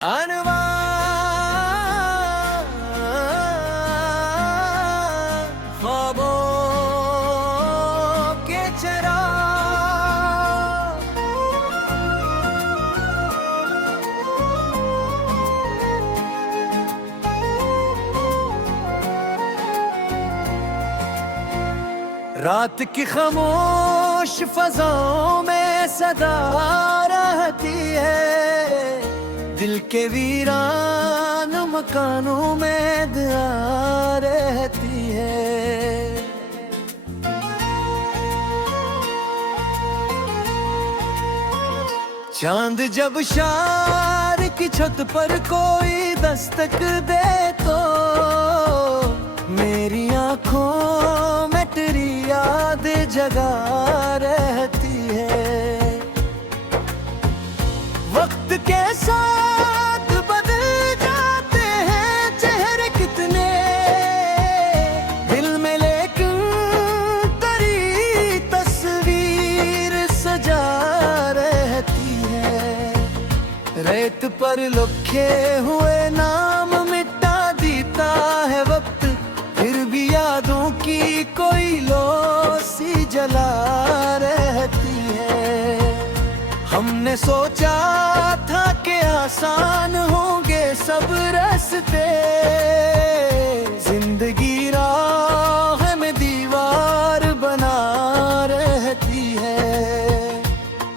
अनवा ख्वाबों के चरा रात की खामोश फजाओं में सदा रहती है, दिल के वीरान मकानों में दुआ रहती है। चांद जब शार की छत पर कोई दस्तक दे तो मेरी आंखों में तेरी याद जगा रहती है। वक्त के साथ बदल जाते हैं चेहरे कितने, दिल में लेकिन तेरी तस्वीर सजा रहती है। रेत पर लिखे हुए नाम मिटा देता है वक्त, फिर भी यादों की कोई लो सी जला रहती है। हमने सोचा था कि आसान होंगे सब रास्ते, जिंदगी राह में दीवार बना रहती है।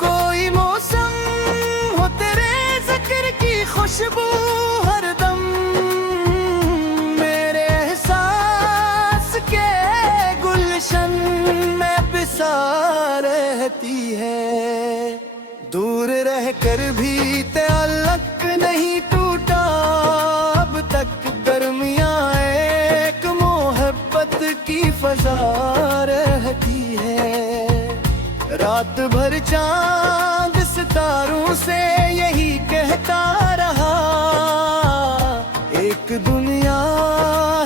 कोई मौसम हो तेरे जिक्र की खुशबू हरदम मेरे एहसास के गुलशन में बिसा रहती है। दूर रह कर भी ताल्लुक नहीं टूटा अब तक, दरमियां एक मोहब्बत की फजा रहती है। रात भर चांद सितारों से यही कहता रहा, एक दुनिया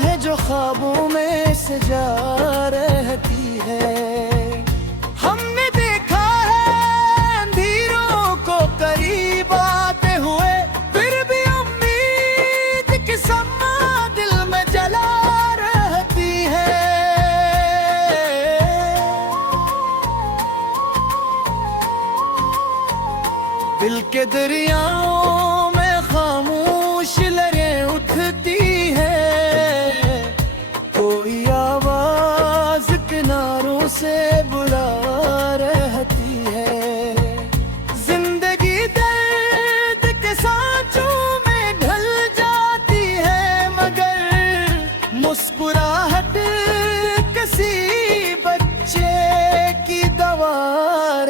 है जो ख्वाबों में सजा रहती है। हमने देखा है अंधेरों को करीब आते हुए, फिर भी उम्मीद की शम्मा दिल में जला रहती है। दिल के दरियाओं में खामोश लहरें उठती है, कोई आवाज किनारों से बुला रहती है। जिंदगी दर्द के सांचों में ढल जाती है, मगर मुस्कुराहट किसी बच्चे की दवा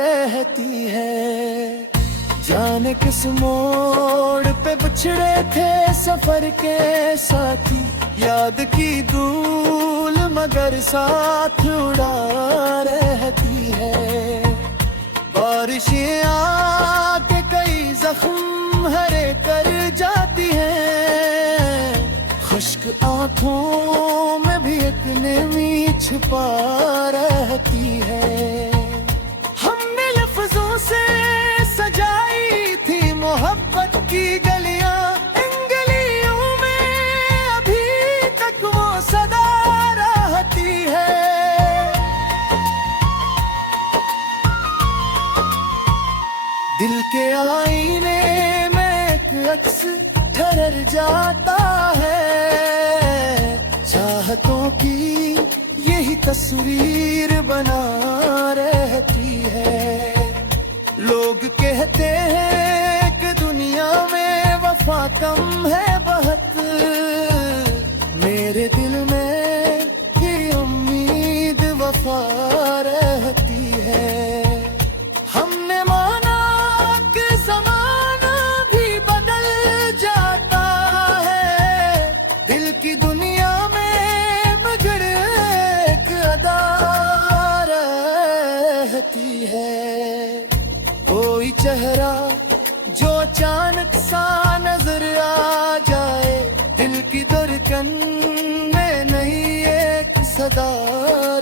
रहती है। जाने किस मोड़ पे बिछड़े थे सफर के साथी, याद की धूल मगर साथ उड़ा रहती है। बारिशें आके कई जख्म हरे कर जाती हैं, खुश्क आंखों में भी एक नमी छिपा रहती है। हमने लफ्जों से सजाई थी मोहब्बत की गलियां, इन गलियों में अभी तक वो सदा रहती है। दिल के आईने में एक अक्स ठहर जाता है, चाहतों की यही तस्वीर बना रहती है। लोग कहते हैं कि दुनिया में वफा कम है बहुत, मेरे दिल में ये उम्मीद वफा रहती है। हमने माना कि ज़माना भी बदल जाता है, दिल की दुनिया में मगर एक अदा रहती है। कोई चेहरा जो अचानक सा नजर आ जाए, दिल की धड़कन में नहीं एक सदा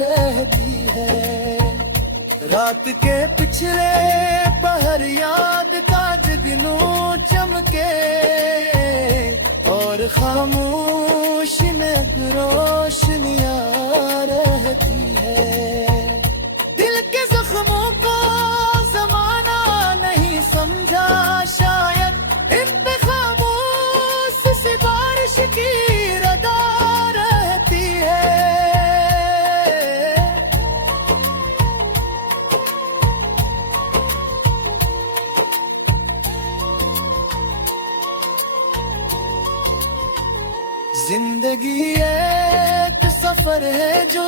रहती है। रात के पिछले पहर याद का जुगनू चमके और खामोश में रोशनियां रहती है। दिल के जख्मों को जमाना नहीं समझा शायद, इन पे खामोश सी बारिश की रदा रहती है। जिंदगी एक सफर है जो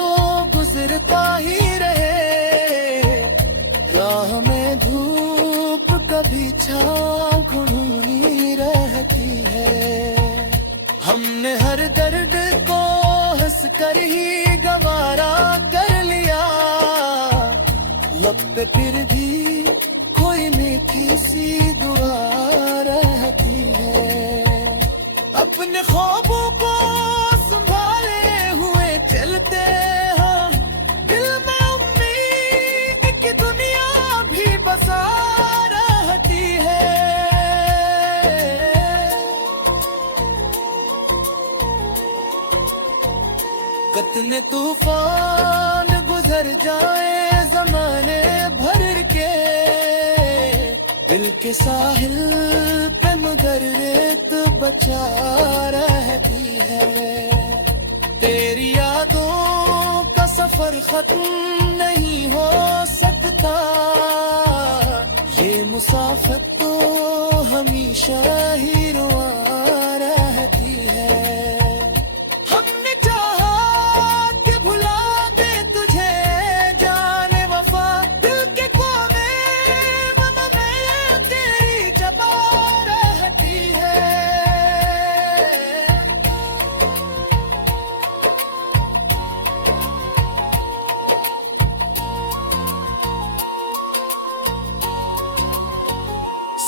गुजरता ही रहे, राह में धूप कभी छाँव घूमी रहती है। हमने हर दर्द को हंस कर ही गवारा कर लिया, लब पे फिर भी कोई मीठी सी दुआ रहती है। अपने ख्वाबों को संभाले हुए चलते हैं, दिल में उम्मीद की दुनिया भी बसा रहती है। कितने तूफान गुजर जाए जमाने भर के, दिल के साहिल पे मगर रेत बचा रहती है। तेरी यादों का सफर खत्म नहीं हो सकता, ये मुसाफत तो हमेशा ही रुआ रहती है। हमने चाहा कि भुला दे तुझे जाने वफा, दिल के कोने मन में तेरी जबा रहती है।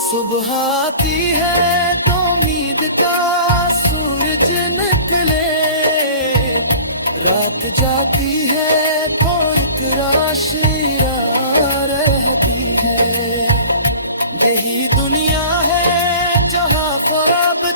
सुबह आती है तो उम्मीद का सूरज निकले, रात जाती है तो तराशिया रहती है। यही दुनिया है जहाँ ख्वाब